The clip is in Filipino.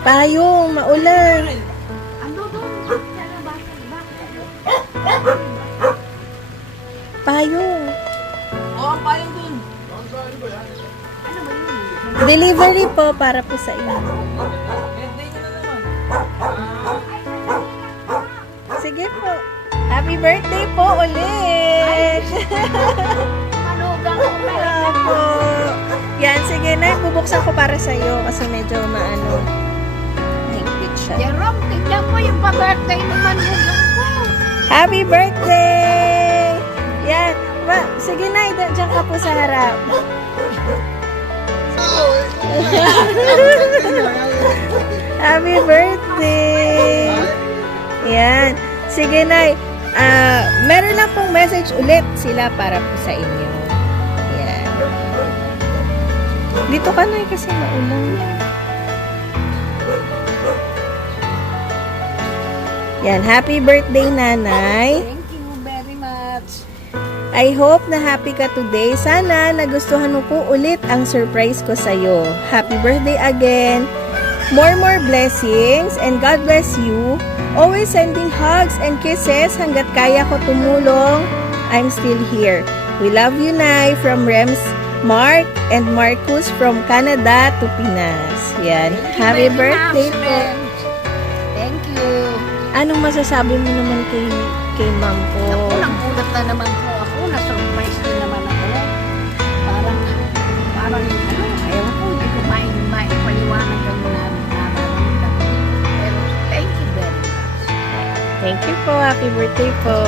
Payong, maulan. Ano doon? Payong. Oo, ang payong dun. Ano ba yun? Delivery po para po sa inyo. Birthday niyo na naman. Sige po. Happy birthday po ulit. Manugang ko na yun. Opo. Yan, sige na. Bubuksan ko para sa iyo kasi medyo maano. Higpit siya. Jerome, tignan mo yung pa-birthday ng manugang ko. Happy birthday! Yan. Sige na, dyan ka po sa harap. Happy birthday! Yan. Sige na. Meron lang pong message ulit sila para po sa inyo. Yan. Dito ka na kasi maulan. Yan. Happy birthday, nanay. Thank you very much. I hope na happy ka today. Sana nagustuhan mo po ulit ang surprise ko sa'yo. Happy birthday again. More blessings and God bless you. Always sending hugs and kisses hanggat kaya ko tumulong. I'm still here. We love you, Nay, from Rems, Mark, and Marcus from Canada to Pinas. Yan. Happy birthday po. Thank you. Anong masasabi mo naman kay ma'am po? Ako, nagulat na naman po ako. Na-surprise din naman ako. Parang, ewan ko, hindi ko maipaliwanag ang nararamdaman. Pero, thank you very much. Thank you po. Happy birthday po.